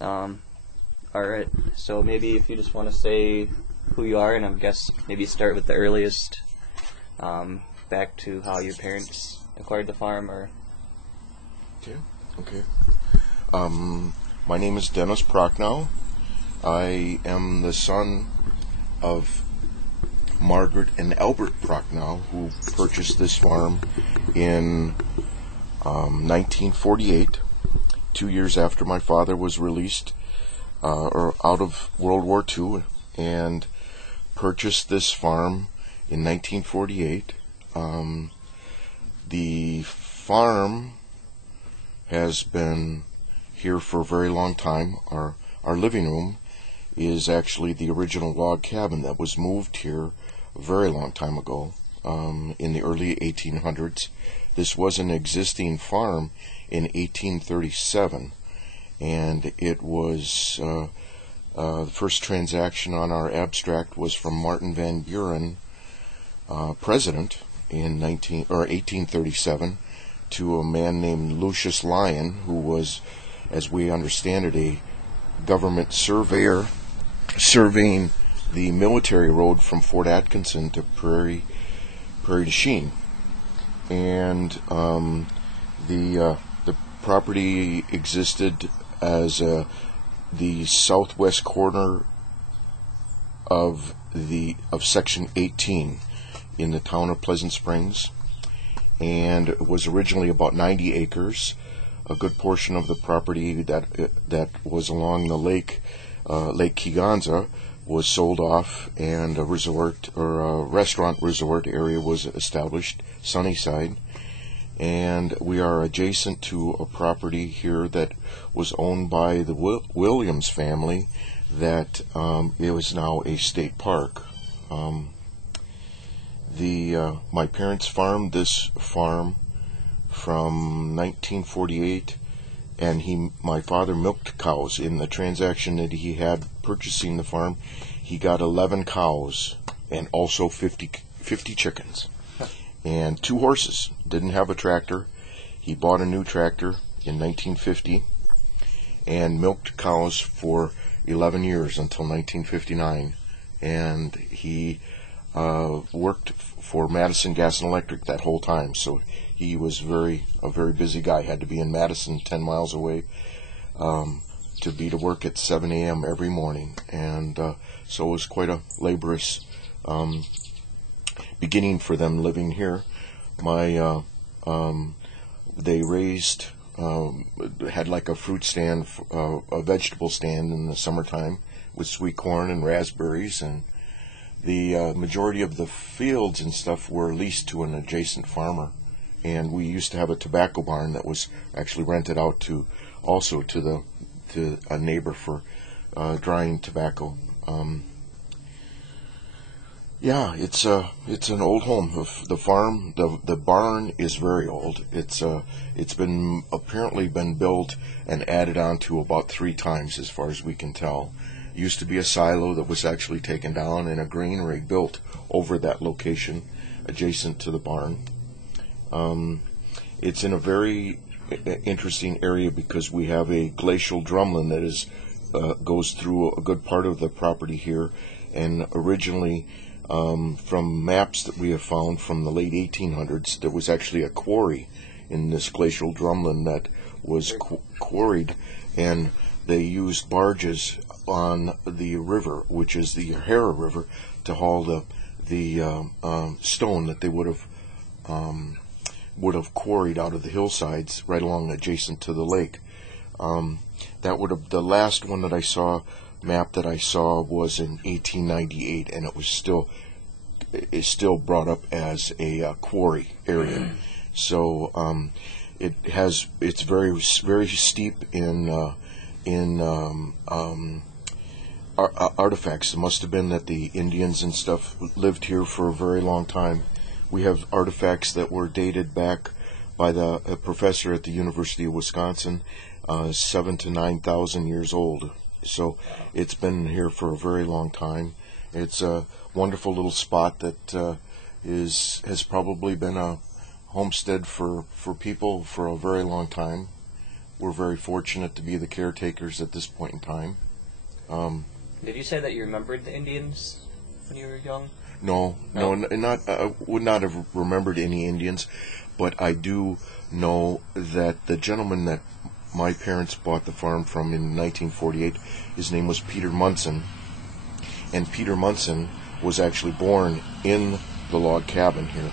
Um, Alright, so maybe if you just want to say who you are, and I guess maybe start with the earliest, back to how your parents acquired the farm, or... Okay. My name is Dennis Prochnow. I am the son of Margaret and Albert Prochnow, who purchased this farm in 1948, 2 years after my father was released or out of World War II, and purchased this farm in 1948. The farm has been here for a very long time. Our living room is actually the original log cabin that was moved here a very long time ago, in the early 1800s. This was an existing farm in 1837, and it was the first transaction on our abstract was from Martin Van Buren, president, in 1837, to a man named Lucius Lyon, who was, as we understand it, a government surveyor surveying the military road from Fort Atkinson to Prairie du Chien. And the property existed as the southwest corner of Section 18 in the town of Pleasant Springs, and it was originally about 90 acres. A good portion of the property that was along the Lake Kegonsa was sold off, and a resort or a restaurant resort area was established, Sunnyside. And we are adjacent to a property here that was owned by the Williams family that it was now a state park. My parents farmed this farm from 1948, and my father milked cows. In the transaction that he had purchasing the farm, he got 11 cows and also 50 chickens and 2 horses. Didn't have a tractor. He bought a new tractor in 1950 and milked cows for 11 years until 1959, and he worked for Madison Gas and Electric that whole time. So he was a very busy guy. Had to be in Madison, 10 miles away, to be to work at 7 a.m. every morning. And so it was quite a laborious beginning for them living here. They raised, had like a fruit stand, a vegetable stand in the summertime with sweet corn and raspberries, and the majority of the fields and stuff were leased to an adjacent farmer. And we used to have a tobacco barn that was actually rented out to a neighbor for drying tobacco. It's an old home. The farm, the barn is very old. It's been apparently been built and added on to about 3 times, as far as we can tell. It used to be a silo that was actually taken down and a granary built over that location adjacent to the barn. It's in a very interesting area because we have a glacial drumlin that goes through a good part of the property here, and originally, from maps that we have found from the late 1800s, there was actually a quarry in this glacial drumlin that was quarried, and they used barges on the river, which is the Hara River, to haul the stone that they would have quarried out of the hillsides right along adjacent to the lake. The last one that I saw, map that I saw, was in 1898, and it's still brought up as a quarry area. So it's very very steep in artifacts. It must have been that the Indians and stuff lived here for a very long time. We have artifacts that were dated back by a professor at the University of Wisconsin, 7,000 to 9,000 years old. So it's been here for a very long time. It's a wonderful little spot that has probably been a homestead for people for a very long time. we're very fortunate to be the caretakers at this point in time. Did you say that you remembered the Indians when you were young? No, not. I would not have remembered any Indians, but I do know that the gentleman that my parents bought the farm from in 1948, his name was Peter Munson, and Peter Munson was actually born in the log cabin here.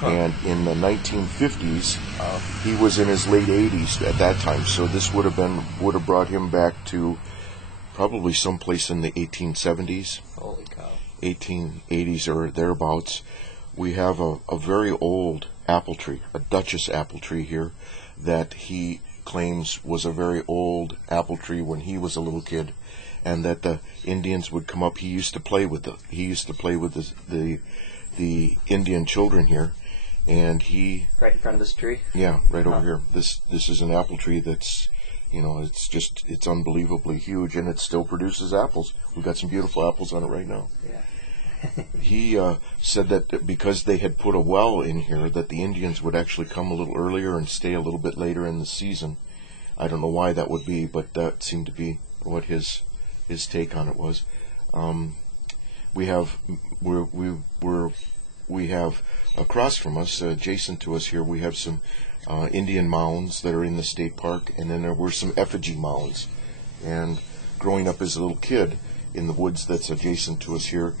And in the 1950s, he was in his late 80s at that time. So this would have brought him back to probably someplace in the 1870s. Holy cow. 1880s or thereabouts. We have a very old apple tree, a Duchess apple tree here, that he claims was a very old apple tree when he was a little kid, and that the Indians would come up. He used to play with the Indian children here, and he right in front of this tree. Yeah, right over here. This is an apple tree that's, it's unbelievably huge, and it still produces apples. We've got some beautiful apples on it right now. Yeah. He said that because they had put a well in here, that the Indians would actually come a little earlier and stay a little bit later in the season. I don't know why that would be, but that seemed to be what his take on it was. We have across from us, adjacent to us here, we have some Indian mounds that are in the state park, and then there were some effigy mounds. And growing up as a little kid in the woods that's adjacent to us here,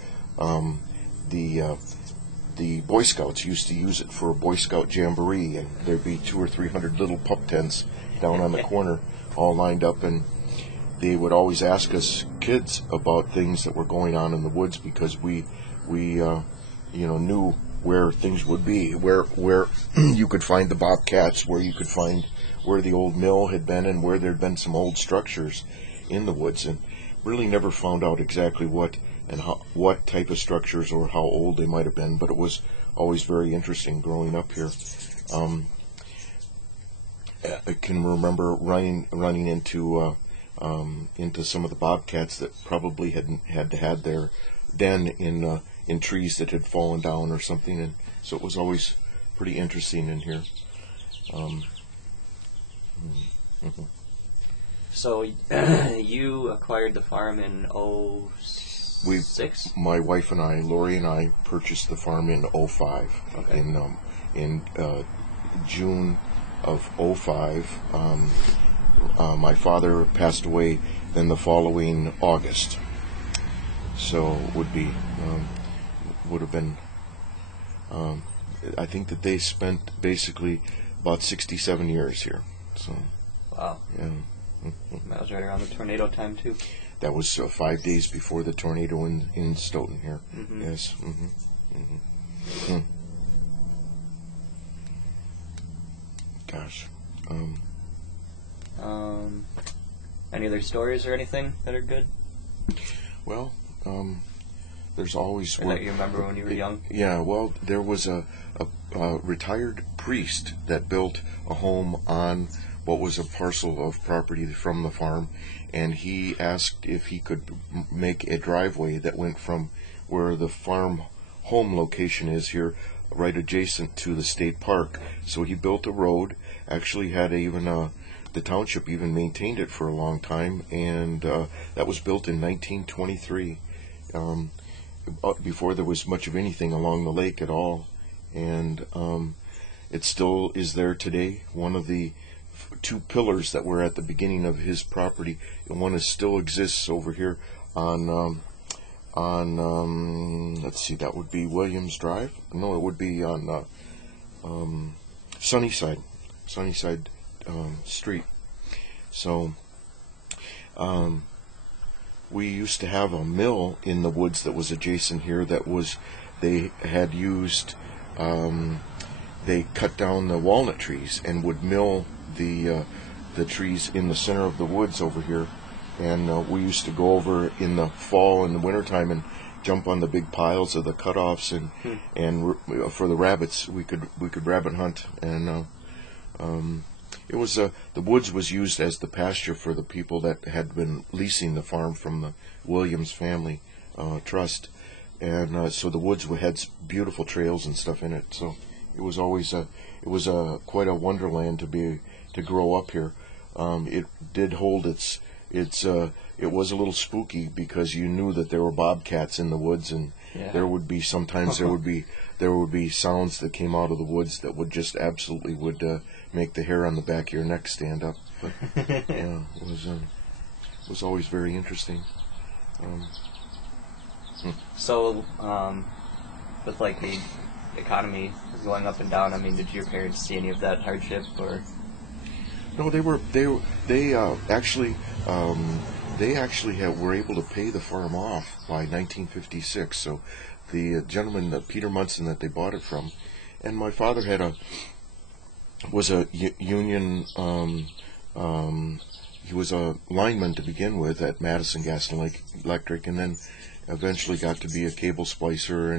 the Boy Scouts used to use it for a Boy Scout jamboree, and there'd be 200 or 300 little pup tents down on the corner, all lined up, and they would always ask us kids about things that were going on in the woods, because we knew where things would be, where you could find the bobcats, where you could find where the old mill had been, and where there'd been some old structures in the woods, and really never found out exactly what type of structures or how old they might have been, but it was always very interesting growing up here. I can remember running into some of the bobcats that probably had their den in trees that had fallen down or something, and so it was always pretty interesting in here. So you acquired the farm in 2006? My wife and I, Lori and I, purchased the farm in 2005. Okay. In June of 2005. My father passed away then the following August. So it would have been, I think that they spent basically about 67 years here. So. Wow. Yeah. That was right around the tornado time too. That was 5 days before the tornado in Stoughton here. Mm-hmm. Yes. Mm-hmm. Mm-hmm. Gosh. Any other stories or anything that are good? Well, there's always... Or that you remember when you were young? Yeah, well, there was a retired priest that built a home on what was a parcel of property from the farm, and he asked if he could make a driveway that went from where the farm home location is here, right adjacent to the state park. So he built a road, actually had the township even maintained it for a long time, and that was built in 1923, before there was much of anything along the lake at all. And it still is there today. One of the two pillars that were at the beginning of his property, and one still exists over here on let's see, that would be Williams Drive. No, it would be on Sunnyside Street. So we used to have a mill in the woods that was adjacent here. They had used, they cut down the walnut trees and would mill the trees in the center of the woods over here, and we used to go over in the fall and the wintertime and jump on the big piles of the cutoffs, and for the rabbits we could rabbit hunt, and it was the woods was used as the pasture for the people that had been leasing the farm from the Williams family trust, and so the woods had beautiful trails and stuff in it. So it was always quite a wonderland to grow up here. it did hold its it was a little spooky because you knew that there were bobcats in the woods, and there would be sometimes there would be sounds that came out of the woods that would just absolutely would make the hair on the back of your neck stand up. But yeah, it was always very interesting. So, with like the economy going up and down, I mean, did your parents see any of that hardship, or? No, they actually were able to pay the farm off by 1956. So the gentleman, Peter Munson, that they bought it from, and my father was a union. He was a lineman to begin with at Madison Gas and Electric, and then eventually got to be a cable splicer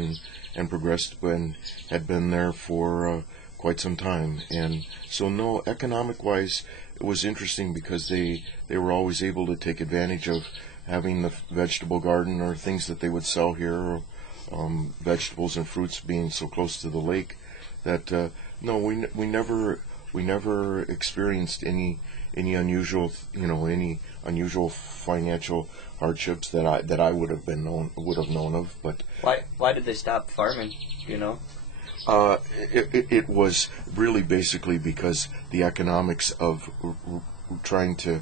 and progressed and had been there for quite some time. And so, no, economic-wise, it was interesting because they were always able to take advantage of having the vegetable garden or things that they would sell here, vegetables and fruits being so close to the lake. That no, we never experienced any unusual financial hardships that I would have known of. But why did they stop farming? You know. It was really basically because the economics of trying to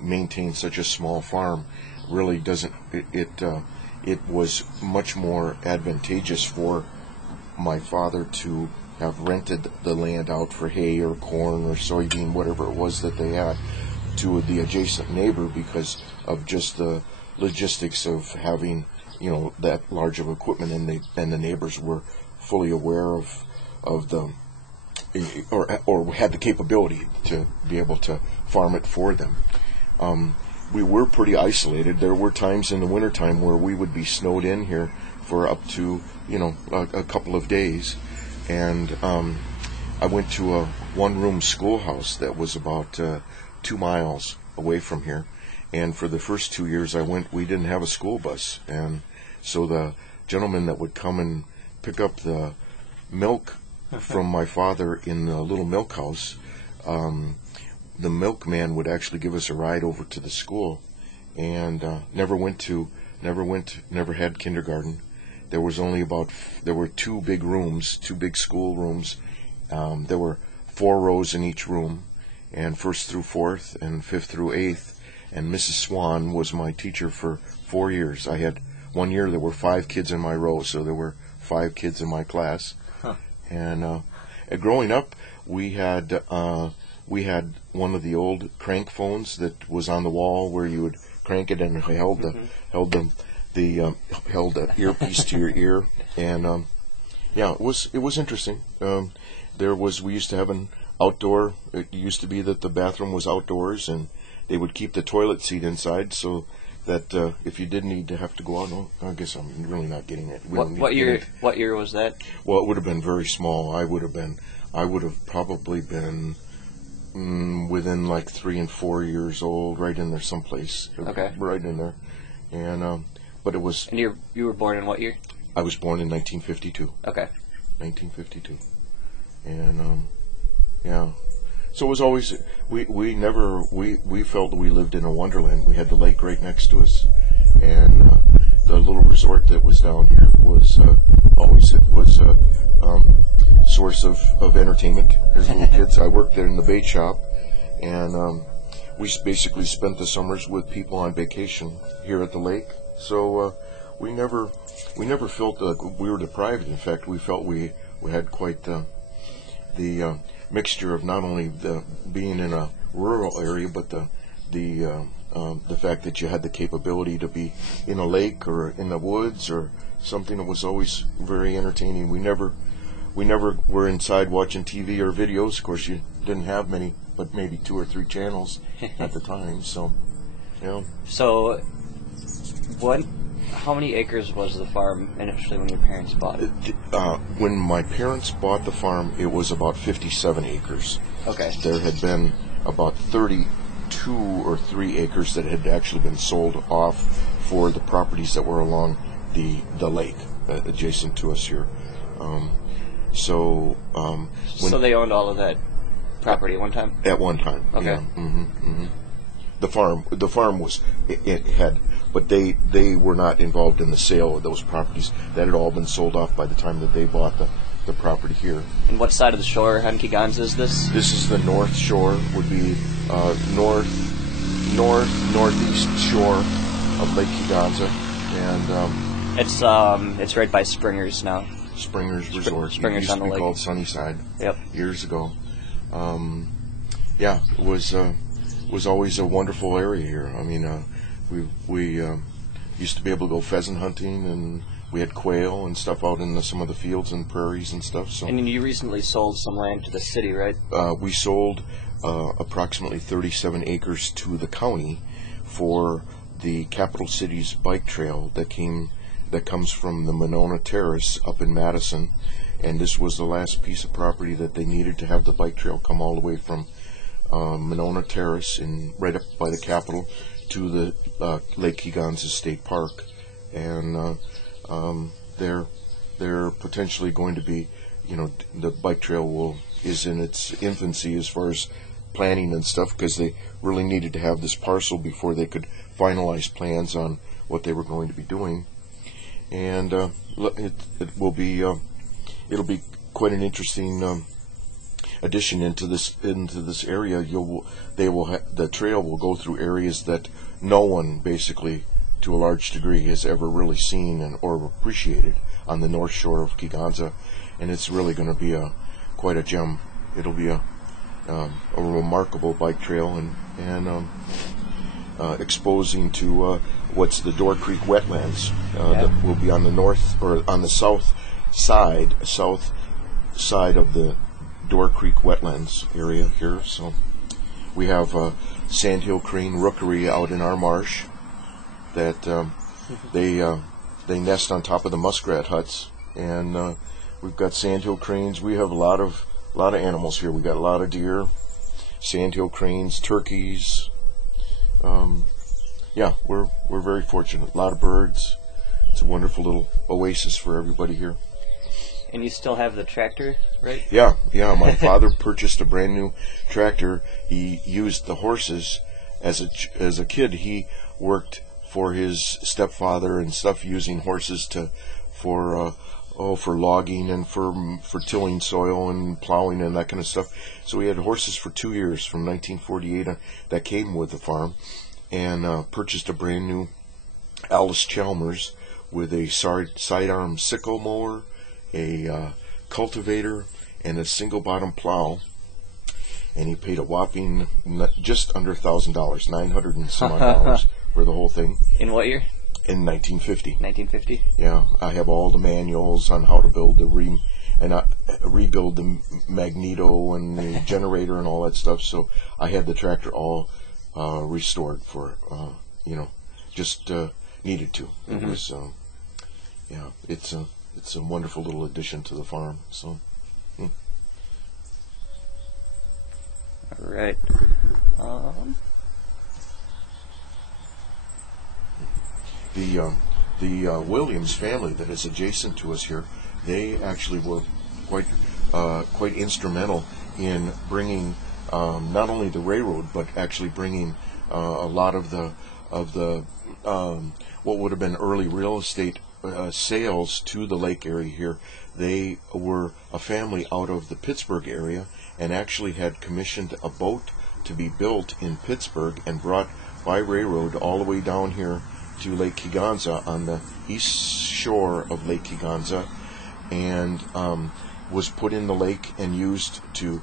maintain such a small farm really doesn't. It was much more advantageous for my father to have rented the land out for hay or corn or soybean, whatever it was that they had, to the adjacent neighbor because of just the logistics of having that large of equipment, and the neighbors were fully aware of the or had the capability to be able to farm it for them. We were pretty isolated. There were times in the wintertime where we would be snowed in here for up to a couple of days, and I went to a one-room schoolhouse that was about 2 miles away from here, and for the first 2 years I went, we didn't have a school bus, and so the gentleman that would come and pick up the milk from my father in the little milk house, the milkman would actually give us a ride over to the school, and never had kindergarten. There were two big school rooms. There were 4 rows in each room, and 1st through 4th and 5th through 8th, and Mrs. Swan was my teacher for 4 years. I had 1 year there were 5 kids in my row, so there were 5 kids in my class. And growing up, we had one of the old crank phones that was on the wall where you would crank it and it held the earpiece to your ear, and it was interesting. We used to have an outdoor. It used to be that the bathroom was outdoors, and they would keep the toilet seat inside so that if you did need to have to go out, I guess I'm really not getting it. What year was that? Well, it would have been very small. I would have probably been within like 3 and 4 years old, right in there someplace. Okay. Right in there, and but it was. And you were born in what year? I was born in 1952. Okay. 1952, and So it was always we felt that we lived in a wonderland. We had the lake right next to us, and the little resort that was down here was always a source of entertainment as little kids. I worked there in the bait shop, and we basically spent the summers with people on vacation here at the lake. So we never felt that we were deprived. In fact, we felt we had quite the mixture of not only the being in a rural area, but the fact that you had the capability to be in a lake or in the woods or something that was always very entertaining. We never were inside watching TV or videos. Of course, you didn't have many, but maybe 2 or 3 channels at the time. So, So, how many acres was the farm initially when your parents bought it? When my parents bought the farm, it was about 57 acres. Okay. There had been about 32 or 3 acres that had actually been sold off for the properties that were along the lake adjacent to us here. So they owned all of that property at one time? At one time, Okay. yeah. The farm was it had, but they were not involved in the sale of those properties. That had all been sold off by the time that they bought the property here. And what side of the shore on Kegonsa is this? This is the north shore, would be northeast shore of Lake Kegonsa, and it's right by Springer's now. Springer's Resort. Springer's it used on to the be lake. called Sunnyside. Yep. Years ago. Yeah, it was always a wonderful area here. I mean, we used to be able to go pheasant hunting, and we had quail and stuff out in some of the fields and prairies and stuff. So. And you recently sold some land to the city, right? We sold approximately 37 acres to the county for the capital city's bike trail that comes from the Monona Terrace up in Madison, and this was the last piece of property that they needed to have the bike trail come all the way from Monona Terrace and right up by the Capitol to the Lake Kegonsa State Park, and they're potentially going to be, the bike trail is in its infancy as far as planning and stuff, because they really needed to have this parcel before they could finalize plans on what they were going to be doing, and it'll be quite an interesting addition into this area. The trail will go through areas that no one, basically, to a large degree, has ever really seen or appreciated on the north shore of Kegonsa, and it's really going to be quite a gem. It'll be a remarkable bike trail and exposing to what's the Door Creek wetlands that will be on the north or on the south side of the Door Creek wetlands area here. So we have sandhill crane rookery out in our marsh that they nest on top of the muskrat huts, and we've got sandhill cranes. We have a lot of animals here. We got a lot of deer, sandhill cranes, turkeys. Yeah, we're very fortunate. A lot of birds. It's a wonderful little oasis for everybody here. And you still have the tractor, right? Yeah. My father purchased a brand new tractor. He used the horses as a kid. He worked for his stepfather and stuff, using horses for logging and for tilling soil and plowing and that kind of stuff. So he had horses for 2 years from 1948 that came with the farm, and purchased a brand new Alice Chalmers with a sidearm sickle mower, a cultivator, and a single bottom plow. And he paid a whopping just under $1,000, $900 and some odd dollars for the whole thing. In what year? In 1950. 1950? Yeah, I have all the manuals on how to build rebuild the magneto and the generator and all that stuff. So I had the tractor all restored for, just needed to. It was, it's a wonderful little addition to the farm. So. All right. The Williams family that is adjacent to us here, they actually were quite instrumental in bringing not only the railroad, but actually bringing a lot of the what would have been early real estate sales to the lake area here. They were a family out of the Pittsburgh area, and actually had commissioned a boat to be built in Pittsburgh and brought by railroad all the way down here to Lake Kegonsa on the east shore of Lake Kegonsa, and was put in the lake and used to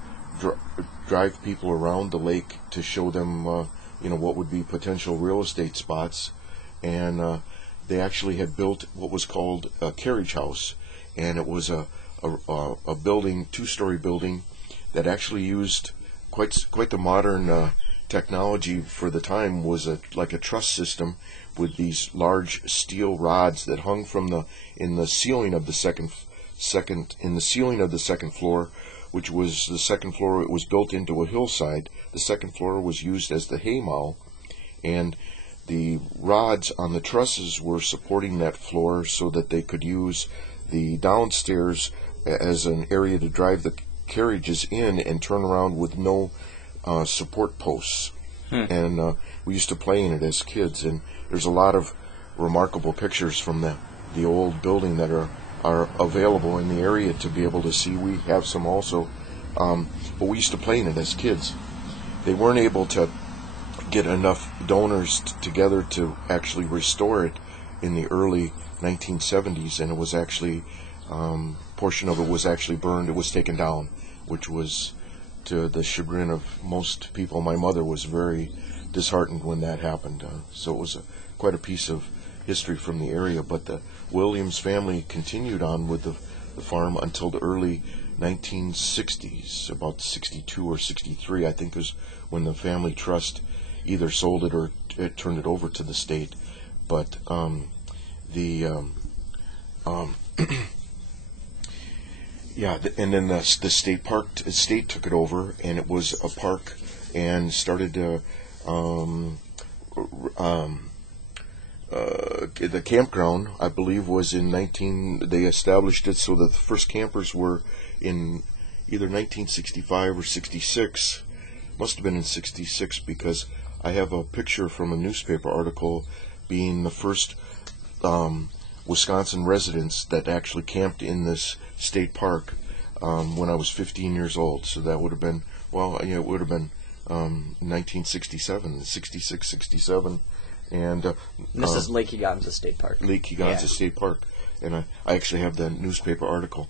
drive people around the lake to show them what would be potential real estate spots. And they actually had built what was called a carriage house, and it was a building, two-story building, that actually used quite the modern technology for the time. Was like a truss system with these large steel rods that hung from in the ceiling of the second floor, which was the second floor. It was built into a hillside. The second floor was used as the haymow, and the rods on the trusses were supporting that floor so that they could use the downstairs as an area to drive carriages in and turn around with no support posts. And we used to play in it as kids, and there's a lot of remarkable pictures from the old building that are available in the area to be able to see. We have some also, but we used to play in it as kids. They weren't able to get enough donors together to actually restore it in the early 1970s, and it was actually portion of it was actually burned. It was taken down, which was to the chagrin of most people. My mother was very disheartened when that happened. So it was quite a piece of history from the area. But the Williams family continued on with the farm until the early 1960s, about 62 or 63, I think, is when the family trust either sold it or turned it over to the state. But yeah, and then the state took it over, and it was a park, and started to the campground, I believe, was in they established it so that the first campers were in either 1965 or 66. Must have been in 66, because I have a picture from a newspaper article being the first Wisconsin residents that actually camped in this state park when I was 15 years old. So that would have been, it would have been 1967, 66, 67. And this is Lake Higanza State Park. Lake Higanza State Park. And I actually have the newspaper article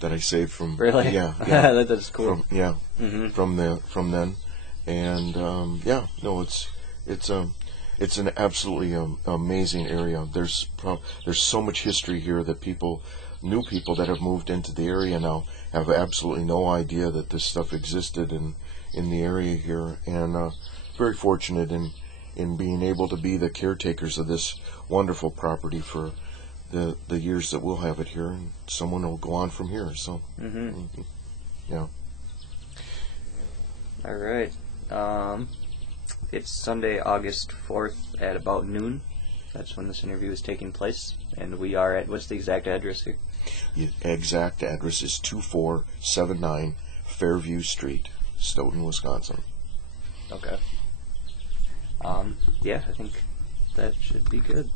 that I saved from. Really? Yeah. That's cool. From then. And it's an absolutely amazing area. There's so much history here that new people that have moved into the area now have absolutely no idea that this stuff existed in the area here. And very fortunate in being able to be the caretakers of this wonderful property for the years that we'll have it here, and someone will go on from here. So, yeah. All right. It's Sunday, August 4th at about noon. That's when this interview is taking place. And we are at, what's the exact address here? The exact address is 2479 Fairview Street, Stoughton, Wisconsin. Okay. I think that should be good.